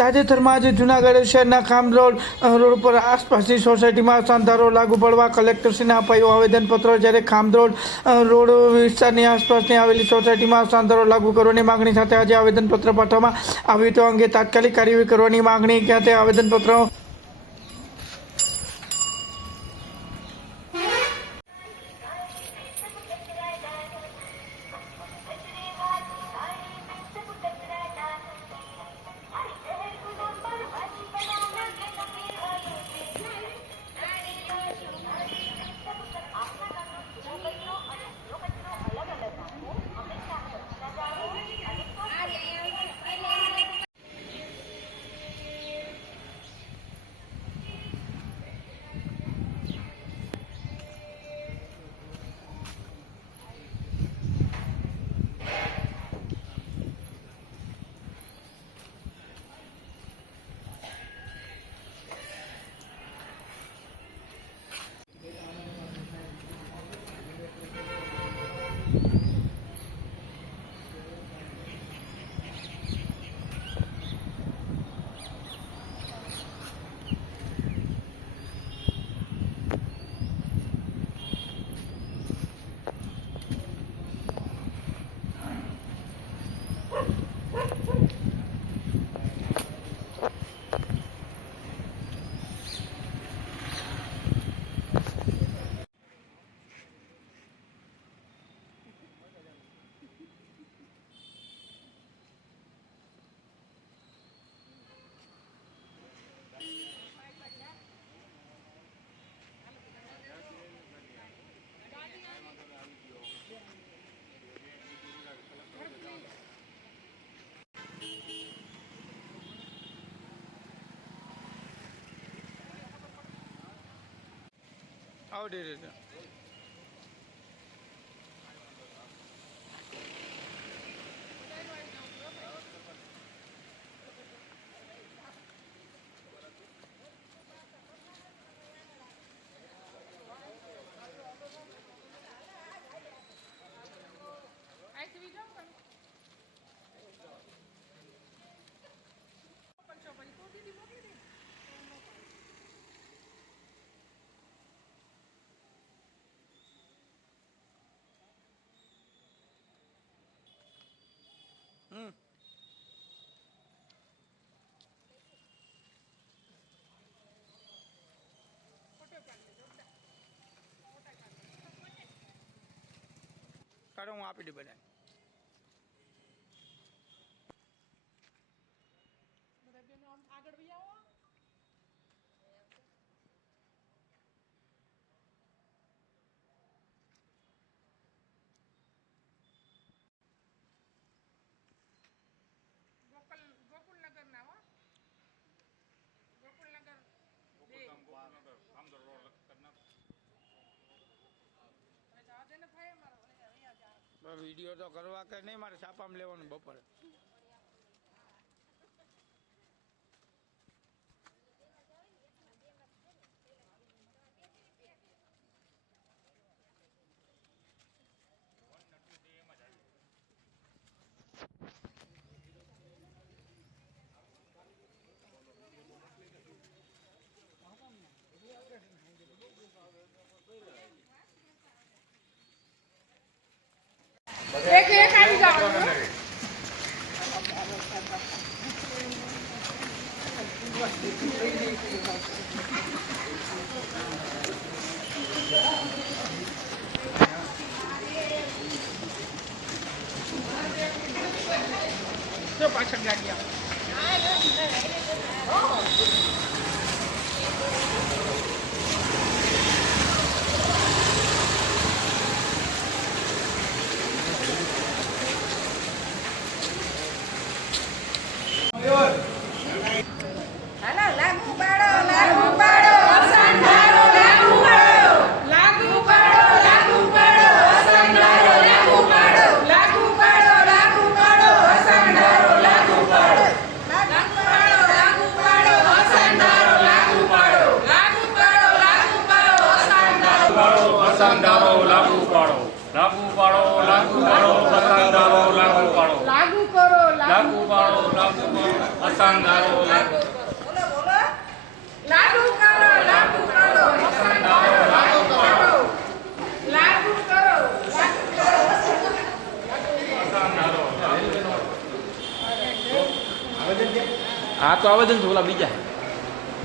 તાજેતરમાં આજે જૂનાગઢ શહેરના ખામરોડ રોડ પર આસપાસની સોસાયટીમાં અસાધારો લાગુ પડવા કલેક્ટરશ્રીને અપાયું આવેદનપત્ર। જ્યારે ખામરોડ રોડ વિસ્તારની આસપાસની આવેલી સોસાયટીમાં અસાધારો લાગુ કરવાની માંગણી સાથે આજે આવેદનપત્ર પાઠવવામાં આવ્યું। તો અંગે તાત્કાલિક કાર્યવાહી કરવાની માંગણી સાથે આવેદનપત્ર આવડી રીતે કાઢો હું આપી દે બધા આગળ બી આવો ગોકુલનગર ના હો ગોકુલનગર ખામરોડ રોડ કરના વિડીયો તો કરવા કે નહીં મારે છાપામાં લેવાનું બપોરે એક આવી જાવ જો પાછળ ગાડી આવે અસંધારો લાગુ પાડો, લાગુ પાડો, લાગુ પાડો, અસંધારો લાગુ પાડો, લાગુ કરો, લાગુ પાડો, લાગુ પાડો, અસાન ધારો લાગુ લાગુ કરો લાગુ કરો અસાન ધારો લાગુ કરો લાગુ કરો અસાન ધારો આ તો આવેદન છે ઓલા બીજા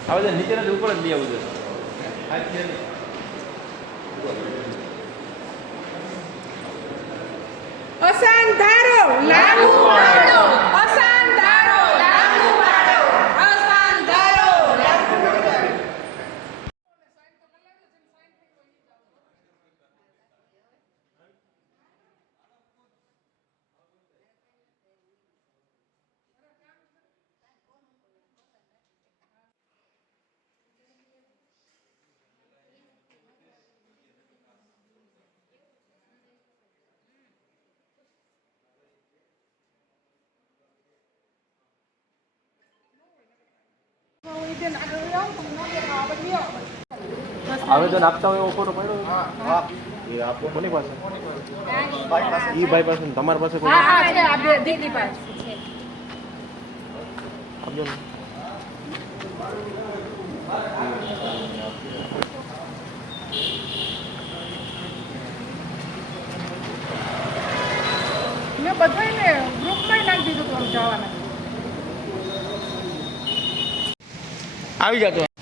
આવેદન નીચે નથી ઉપર જ લઈ આવવું જોઈએ અસાન ધારો લાગુ પાડો અસાન ધારો લાગુ પાડો અસાન ધારો લાગુ પાડો આવેદન આપતા હોય એવો ફોટો પડ્યો એ આપો કોની પાસે ઈ ભાઈ પાસે ને તમારી પાસે કોઈ હા છે આ બે દીકરી પાસે છે આપજો ને મેં બધાને ગ્રુપમાં નાખી દીધું તો જવાના આવી જતો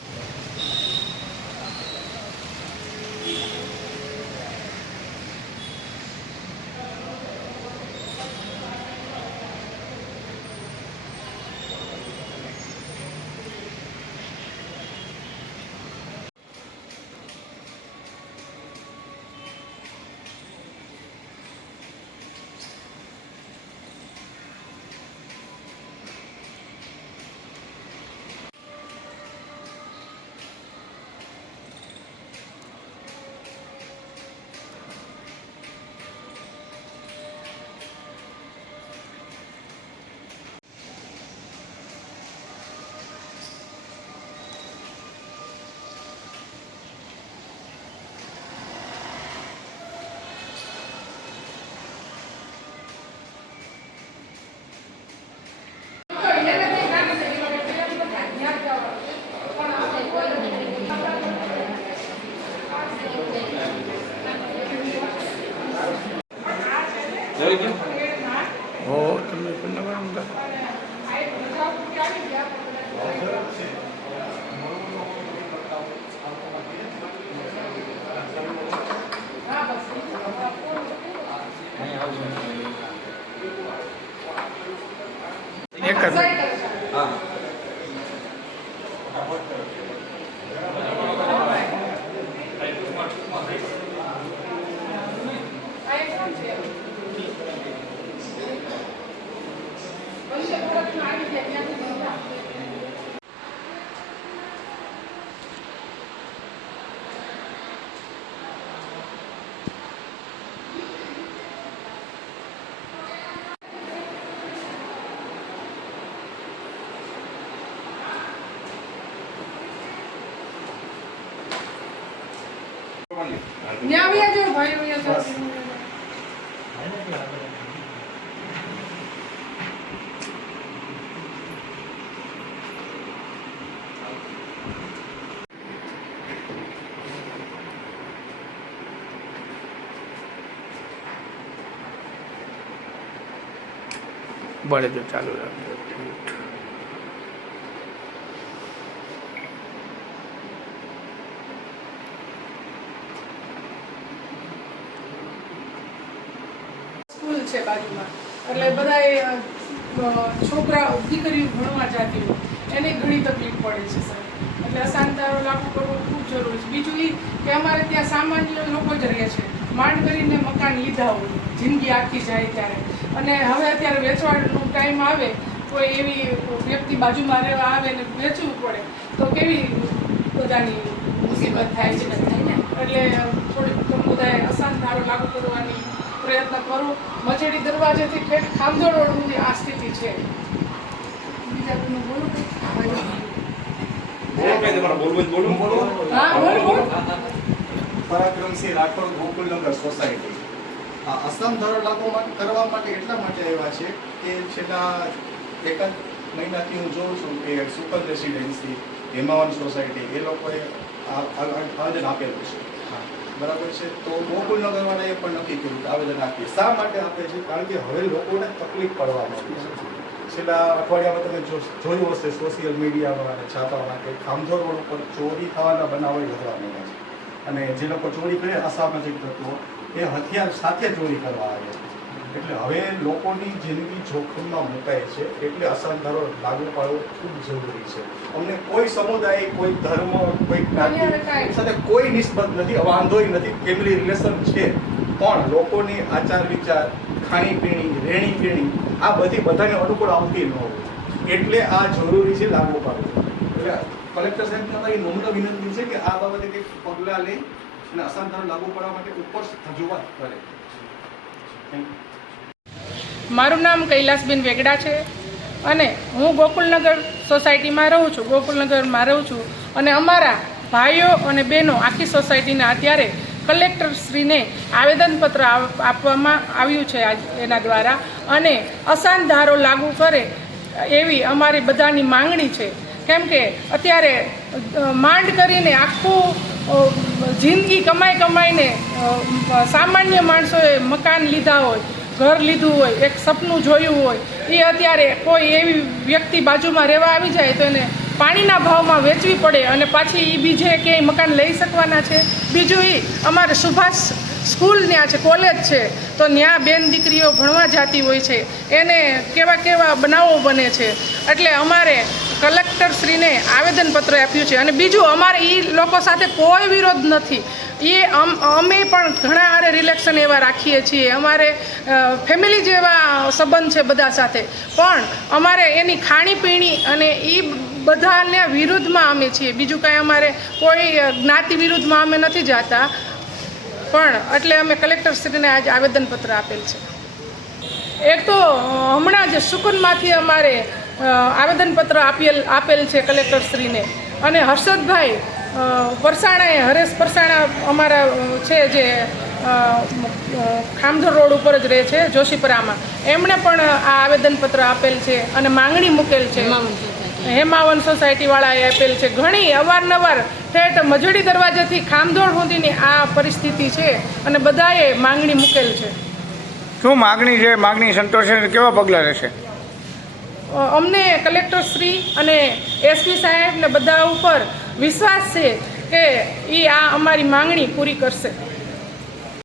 જોઈ ગયું હો તમે પણ નવા એક જ હા ન્યાવ્યા જો ભાઈ અહીંયા બળે તો ચાલુ રાખજો સ્કૂલ છે બાજુમાં એટલે બધા છોકરા દીકરીઓ ભણવા જતી હોય એને ઘણી તકલીફ પડે છે સર એટલે અસાનતારો લાગુ કરવો ખૂબ જરૂરી છે બીજું એ કે અમારે ત્યાં સામાન્ય લોકો જ રહે છે માંડ કરીને મકાન લીધા હોય જિંદગી આખી જાય ત્યારે અને હવે અત્યારે વેચવાનો ટાઈમ આવે કોઈ એવી વ્યક્તિ બાજુમાં રહેવા આવે ને વેચવું પડે તો કેવી બધાની મુસીબત થાય છે એટલે થોડીક તમે બધાએ અસાનતારો લાગુ કરવાની પ્રયત્ન કરો મચેડી દરવાજેથી ઠેઠ ખામદોડ રોડ સુધી આ સ્થિતિ છે બીજા કોઈનું બોલો હા બોલો પરાક્રમસિંહ રાઠોડ ગોકુલનગર સોસાયટી આ અસમ ધારો લાગુ કરવા માટે એટલા માટે આવ્યા છે કે છેલ્લા એકાદ મહિનાથી હું જોઉં છું કે સુપર રેસિડેન્સી, હેમાવન સોસાયટી એ લોકોએ આવેદન આપેલું છે. બરાબર છે. તો ગોકુલનગરવાળાએ પણ નક્કી કર્યું કે આવેદન આપીએ. શા માટે આપે છે? કારણ કે હવે લોકોને તકલીફ પડવા માંડી છે. છેલ્લા અઠવાડિયામાં તમે જોયું હશે સોશિયલ મીડિયામાં અને છાપામાં કે ખામધોર રોડ ઉપર ચોરી થવાના બનાવો વધવા માંડ્યા છે. અને જે લોકો ચોરી કરે અસામાજિક તત્વો એ હથિયાર સાથે ચોરી કરવા આવે છે. એટલે હવે લોકોની જિંદગી જોખમમાં મુકાય છે. એટલે અસરધારો લાગુ પાડવો ખૂબ જરૂરી છે. અમને કોઈ સમુદાય, કોઈ ધર્મ, કોઈ જ્ઞાતિ સાથે કોઈ નિસ્બત નથી, વાંધોય નથી, ફેમિલી રિલેશન છે. પણ લોકોની આચાર વિચાર, ખાણીપીણી, રહેણીકરણી આ બધી બધાને અનુકૂળ આવતી ન હોય. એટલે આ જરૂરી છે લાગુ પાડવું. એટલે કલેક્ટર સાહેબને અમારી નમ્ર વિનંતી છે કે આ બાબતે કંઈક પગલાં લે અને અસરધારો લાગુ પાડવા માટે ઉપર રજૂઆત કરે. Thank you. મારું નામ કૈલાસબેન વેગડા છે અને હું ગોકુલનગર સોસાયટીમાં રહું છું. ગોકુલનગરમાં રહું છું અને અમારા ભાઈઓ અને બહેનો આખી સોસાયટીના અત્યારે કલેક્ટરશ્રીને આવેદનપત્ર આપવામાં આવ્યું છે એના દ્વારા અને અસાન ધારો લાગુ કરે એવી અમારી બધાની માંગણી છે. કેમ કે અત્યારે માંડ કરીને આખું જિંદગી કમાઈને સામાન્ય માણસોએ મકાન લીધા હોય, ઘર લીધું હોય, એક સપનું જોયું હોય, એ અત્યારે કોઈ એવી વ્યક્તિ બાજુમાં રહેવા આવી જાય તો એને પાણીના ભાવમાં વેચવી પડે અને પાછી એ બીજે ક્યાંય મકાન લઈ શકવાના છે. બીજું એ અમારે સુભાષ સ્કૂલ ત્યાં છે, કોલેજ છે, તો ત્યાં બેન દીકરીઓ ભણવા જતી હોય છે, એને કેવા બનાવો બને છે. એટલે અમારે કલેક્ટરશ્રીને આવેદનપત્ર આપ્યું છે. અને બીજું અમારે એ લોકો સાથે કોઈ વિરોધ નથી. અમે પણ ઘણા હારે રિલેક્શન એવા રાખીએ છીએ. અમારે ફેમિલી જેવા સંબંધ છે બધા સાથે. પણ અમારે એની ખાણીપીણી અને એ બધાને વિરુદ્ધમાં અમે છીએ. બીજું કાંઈ અમારે કોઈ જ્ઞાતિ વિરુદ્ધમાં અમે નથી જતા. પણ એટલે અમે કલેક્ટરશ્રીને આજ આવેદનપત્ર આપેલ છે. એક તો હમણાં જ સુકુનમાંથી અમારે આવેદનપત્ર આપેલ છે કલેક્ટરશ્રીને. અને હર્ષદભાઈ પરસાણાએ, હરેશ પરસાણા અમારા છે જે ખામધર રોડ ઉપર જ રહે છે જોશીપરામાં, એમણે પણ આ આવેદનપત્ર આપેલ છે અને માંગણી મૂકેલ છે. હેમાવન સોસાયટીવાળાએ આપેલ છે. ઘણી અવારનવાર ઠેઠ મજડી દરવાજાથી ખામધોળ સુધીની આ પરિસ્થિતિ છે અને બધાએ માંગણી મૂકેલ છે. શું માગણી છે? માગણી સંતોષે કેવા પગલાં રહેશે? અમને કલેક્ટરશ્રી અને એસપી સાહેબને બધા ઉપર વિશ્વાસ છે કે એ આ અમારી માંગણી પૂરી કરશે.